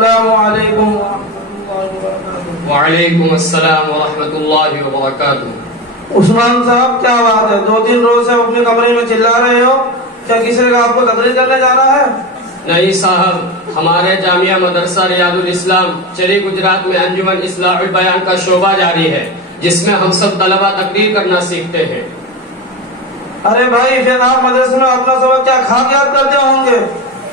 السلام علیکم ورحمۃ اللہ وبرکاتہ۔ وعلیکم السلام ورحمۃ اللہ وبرکاتہ۔ عثمان صاحب کیا بات ہے، 2-3 روز سے اپنے کمرے میں چلا رہے ہو، کیا کسی نے آپ کو تقریر کرنے جانا ہے؟ نہیں صاحب، ہمارے جامعہ مدرسہ ریاض الاسلام چری گجرات میں انجمن اصلاح البیان کا شعبہ جاری ہے، جس میں ہم سب طلبہ تقریر کرنا سیکھتے ہیں۔ ارے بھائی، پھر آپ مدرسے میں اپنا سبق کیا کھا کے یاد کرتے ہوں گے؟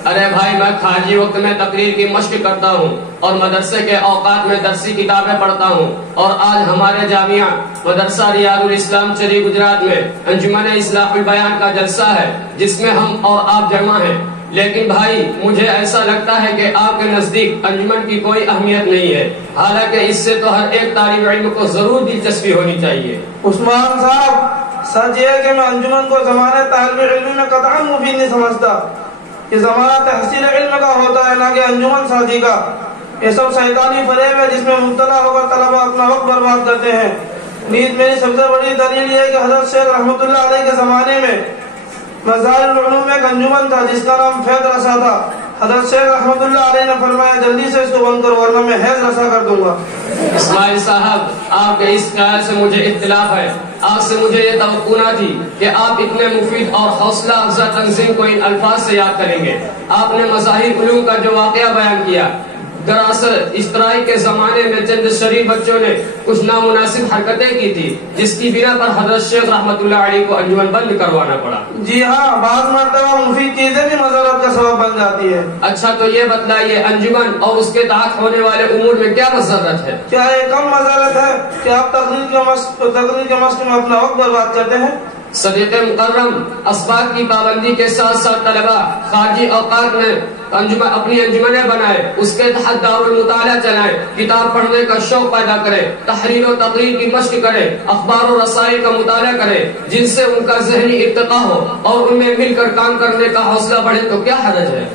ارے بھائی، میں خارجی وقت میں تقریر کی مشق کرتا ہوں اور مدرسے کے اوقات میں درسی کتابیں پڑھتا ہوں، اور آج ہمارے جامعہ مدرسہ ریاض الاسلام چری گجرات میں انجمن اصلاح البیان کا جلسہ ہے، جس میں ہم اور آپ جمع ہیں۔ لیکن بھائی، مجھے ایسا لگتا ہے کہ آپ کے نزدیک انجمن کی کوئی اہمیت نہیں ہے، حالانکہ اس سے تو ہر ایک طالب علم کو ضرور دلچسپی ہونی چاہیے۔ عثمان صاحب، سچ یہ ہے کہ میں انجمن کو زمانہ طالب علم میں قطعا مفید نہیں سمجھتا۔ یہ زمانہ تحصیل علم کا ہوتا ہے، نہ کہ انجمن سازی کا۔ یہ سب شیطانی فریب ہے جس میں مبتلا ہو کر طلبہ اپنا وقت برباد کرتے ہیں۔ نیز میری سب سے بڑی دلیل یہ ہے کہ حضرت شیخ رحمۃ اللہ علیہ کے زمانے میں مظاہر العلوم میں ایک انجمن تھا جس کا نام فیض رسا تھا۔ حضرت شیخ رحمۃ اللہ علیہ نے فرمایا جلدی سے اس کو بند کرو ورنہ میں حیض رسا کر دوں گا۔ اسماعیل صاحب، آپ کے اس خیال سے مجھے اختلاف ہے۔ آپ سے مجھے یہ توقع نہ تھی کہ آپ اتنے مفید اور حوصلہ افزا تنظیم کو ان الفاظ سے یاد کریں گے۔ آپ نے مظاہر علوم کا جو واقعہ بیان کیا، دراصل اشتراک کے زمانے میں چند شریف بچوں نے کچھ نامناسب حرکتیں کی تھی، جس کی بنا پر حضرت شیخ رحمۃ اللہ علیہ کو انجمن بند کروانا پڑا۔ جی ہاں، بعض مرتبہ مفید چیزیں بھی مضرت کا سبب بن جاتی ہے۔ اچھا، تو یہ بتلائیے انجمن اور اس کے تحت ہونے والے امور میں کیا مضرت ہے؟ کیا یہ کم مضرت ہے کہ آپ تقریر کے مشق میں اپنا وقت برباد کرتے ہیں؟ صدیق مکرم، اسباق کی پابندی کے ساتھ ساتھ طلبہ خارجی اوقات میں اپنی انجمنیں بنائے، اس کے تحت دار المطالعہ چلائیں، کتاب پڑھنے کا شوق پیدا کرے، تحریر و تقریر کی مشق کرے، اخبار و رسائل کا مطالعہ کرے، جن سے ان کا ذہنی ارتقاء ہو اور ان میں مل کر کام کرنے کا حوصلہ بڑھے، تو کیا حرج ہے؟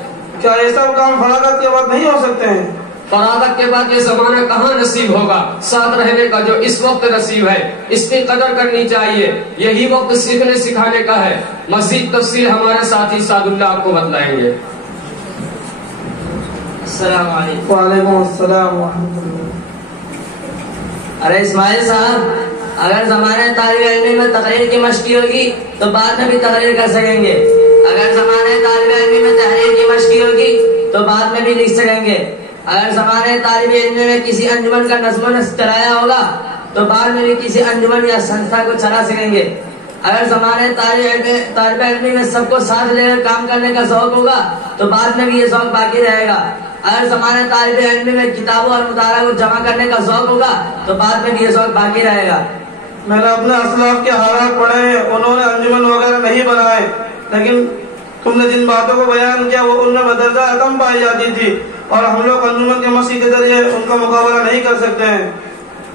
کیا یہ سب کام فراغت کے وقت نہیں ہو سکتے ہیں؟ فراغت کے بعد یہ زمانہ کہاں نصیب ہوگا؟ ساتھ رہنے کا جو اس وقت نصیب ہے، اس کی قدر کرنی چاہیے۔ یہی وقت سیکھنے سکھانے کا ہے۔ مزید تفصیل ہمارے ساتھی سعد اللہ آپ کو بتلائیں گے۔ السلام علیکم۔ وعلیکم السلام ورحمۃ اللہ۔ ارے اسماعیل صاحب، اگر زمانے طالب علم میں تقریر کی مشق ہوگی تو بعد میں بھی تقریر کر سکیں گے۔ اگر زمانے طالب علم میں تحریر کی مشق ہوگی تو بعد میں بھی لکھ سکیں گے۔ اگر زمانے طالب علم میں کسی انجمن کا نظم و نسق چلایا ہوگا تو بعد میں بھی کسی انجمن یا سنستھا کو چلا سکیں گے۔ اگر زمانے طالب علم میں سب کو ساتھ لے کر کام کرنے کا ذوق ہوگا تو بعد میں بھی یہ ذوق باقی رہے گا۔ اگر زمانے طالب علم میں کتابوں اور مطالعہ کو جمع کرنے کا ذوق ہوگا تو بعد میں بھی یہ ذوق باقی رہے گا۔ میں نے اپنے اسلاف کے حالات پڑھے ہیں، انہوں نے انجمن وغیرہ نہیں بنائے، لیکن تم نے جن باتوں کو بیان کیا وہ ان میں بدرجہ عدم پائی جاتی تھی، اور ہم لوگ انجمن کے مشق کے ذریعے ان کا مقابلہ نہیں کر سکتے ہیں۔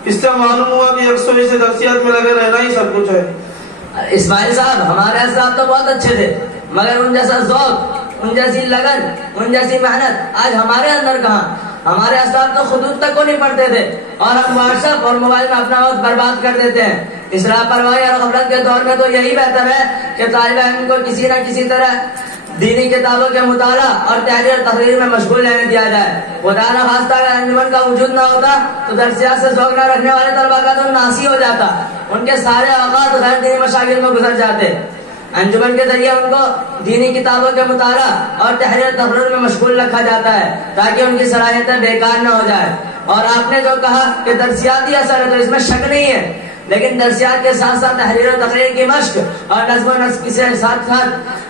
اس سے معلوم ہوا کہ یکسوئی سے درسیات میں لگے رہنا ہی سب کچھ ہے۔ اسماعیل صاحب، ہمارے اسلاف تو بہت اچھے تھے، مگر ان جیسا ذوق، ان جیسی لگن، ان جیسی محنت آج ہمارے اندر کہاں؟ ہمارے اسلاف تو خطوط تک کو نہیں پڑھتے تھے، اور ہم واٹس ایپ اور موبائل میں اپنا وقت برباد کر دیتے ہیں۔ اس لاپرواہی اور غفلت کے دور میں تو یہی بہتر ہے کہ طالب علم کو کسی نہ کسی طرح دینی کتابوں کے مطالعہ اور تحریر تقریر میں مشغول رہنے دیا جائے۔ خدا نہ خواستہ اگر انجمن کا وجود نہ ہوتا تو درسیات سے ذوق نہ رکھنے والے طلباء کا تو ناسی ہو جاتا، ان کے سارے اوقات غیر دینی مشاغل میں گزر جاتے۔ انجمن کے ذریعے ان کو دینی کتابوں کے مطالعہ اور تحریر تقریر میں مشغول رکھا جاتا ہے تاکہ ان کی صلاحیتیں بیکار نہ ہو جائے۔ اور آپ نے جو کہا کہ درسیاتی اثر ہے تو اس میں شک نہیں ہے، لیکن درسیات کے ساتھ ساتھ تحریر و تقریر کی مشق اور نظم و نسق کے ساتھ ساتھ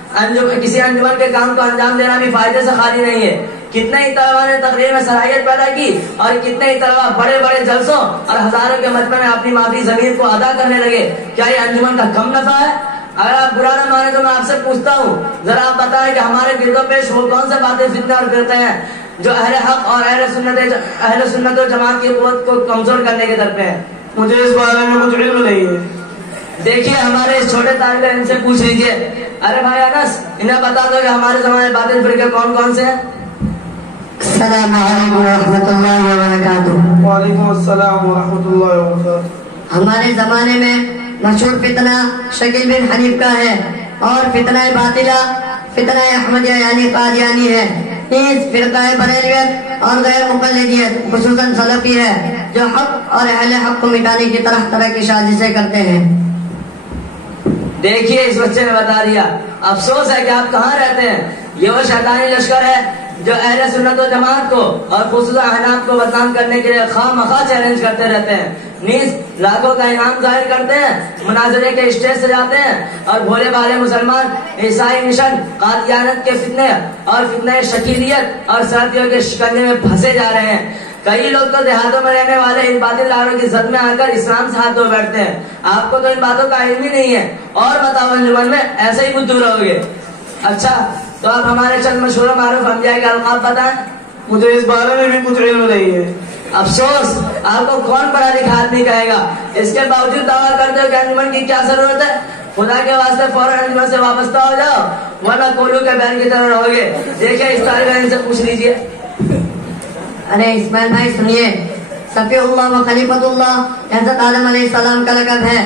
کسی انجمن کے کام کو انجام دینا بھی فائدے سے خالی نہیں ہے۔ کتنے ہی طلباء نے تقریر میں صلاحیت پیدا کی اور کتنے ہی طلباء بڑے بڑے جلسوں اور ہزاروں کے مجمع میں اپنی مادی ضمیر کو ادا کرنے لگے۔ کیا یہ انجمن کا کم نفع ہے؟ اگر آپ برا نہ مانے تو میں آپ سے پوچھتا ہوں، ذرا آپ بتائیں کہ ہمارے گرد و پیش وہ کون سے باتیں فتنے اور فرقے ہیں جو اہل حق اور اہل سنت و جماعت کی قوت کو کمزور کرنے کے در پہ ہیں؟ مجھے اس بارے میں کچھ علم نہیں ہے۔ دیکھیے، ہمارے اس چھوٹے طالب علم سے پوچھ لیجئے۔ ارے بھائی انس، انہیں بتا دو کہ ہمارے زمانے باطل فرقے کون کون سے ہیں؟ السلام علیکم ورحمۃ اللہ وبرکاتہ۔ وعلیکم السلام ورحمۃ اللہ وبرکاتہ۔ ہمارے زمانے میں مشہور فتنہ شکیل بن حنیف کا ہے، اور فتنہ باطلہ فتنہ احمدیہ یعنی قادیانی ہے۔ نیز فرقہ بریلیت اور غیر مقلدیت خصوصاً سلفی ہے جو حق اور اہل حق کو مٹانے کی طرح طرح کی سازشیں کرتے ہیں۔ دیکھیے اس بچے نے بتا دیا، افسوس ہے کہ آپ کہاں رہتے ہیں۔ یہ وہ شیطانی لشکر ہے جو اہل سنت و جماعت کو اور خصوصا احناف کو بدنام کرنے کے لیے خواہ مخواہ چیلنج کرتے رہتے ہیں، نیز لاکھوں کا انعام ظاہر کرتے ہیں، مناظرے کے اسٹیج سجاتے ہیں اور بھولے بھالے مسلمان عیسائی مشن قادیانت کے فتنے اور فتنہ شکیلیت اور ساتھیوں کے شکنجے میں پھنسے جا رہے ہیں۔ کئی لوگ تو دیہاتوں میں رہنے والے ان باطل داروں کی زد میں آ کر اسلام سے ہاتھ دھو بیٹھتے ہیں۔ آپ کو تو ان باتوں کا علم ہی نہیں ہے اور بتاؤ انجمن میں ایسے ہی بدھو رہو گے۔ اچھا تو آپ ہمارے چند مشہور و معروف انبیاء کے القاب بتائیں۔ مجھے اس بارے میں بھی کچھ علم نہیں ہے۔ افسوس، آپ کو کون پڑھا لکھا آدمی کہے گا؟ اس کے باوجود دعویٰ کرتے ہو کہ انجمن کی کیا ضرورت ہے؟ خدا کے واسطے فوراً انجمن سے وابستہ ہو جاؤ ورنہ کولو کے بہن کی طرح رہو گے۔ دیکھیں اس طالب علم سے پوچھ لیجئے۔ ارے اسماعیل بھائی سنیے، صفی اللہ و خلیفۃ اللہ حضرت آدم علیہ السلام کا لقب ہے،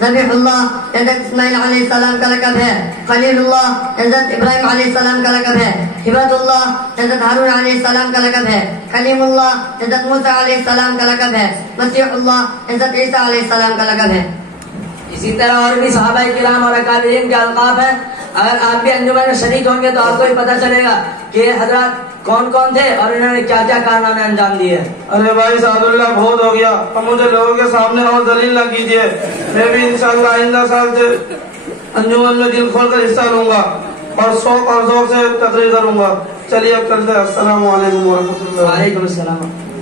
ذبیح اللہ حضرت اسماعیل علیہ السلام کا لقب ہے، خلیل اللہ حضرت ابراہیم علیہ السلام کا لقب ہے، عباد اللہ حضرت ہارون علیہ السلام کا لقب ہے، کلیم اللہ حضرت موسیٰ علیہ السلام کا لقب ہے، مسیح اللہ حضرت عیسیٰ علیہ السلام کا لقب ہے۔ اسی طرح اور بھی صحابہ کرام اور اکابرین کے القاب ہیں۔ اگر آپ بھی انجمن میں شریک ہوں گے تو آپ کو بھی پتہ چلے گا کہ یہ حضرات کون کون تھے اور انہوں نے کیا کیا کارنامے انجام دیے۔ ارے بھائی سعد اللہ بہت ہو گیا، اب مجھے لوگوں کے سامنے اور ذلیل نہ کیجیے۔ میں بھی انشاءاللہ آئندہ سال سے انجمن میں دل کھول کر حصہ لوں گا اور شوق اور ذوق سے تقریر کروں گا۔ چلیے اب چلتے ہیں۔ السلام علیکم ورحمۃ اللہ۔ وعلیکم السلام۔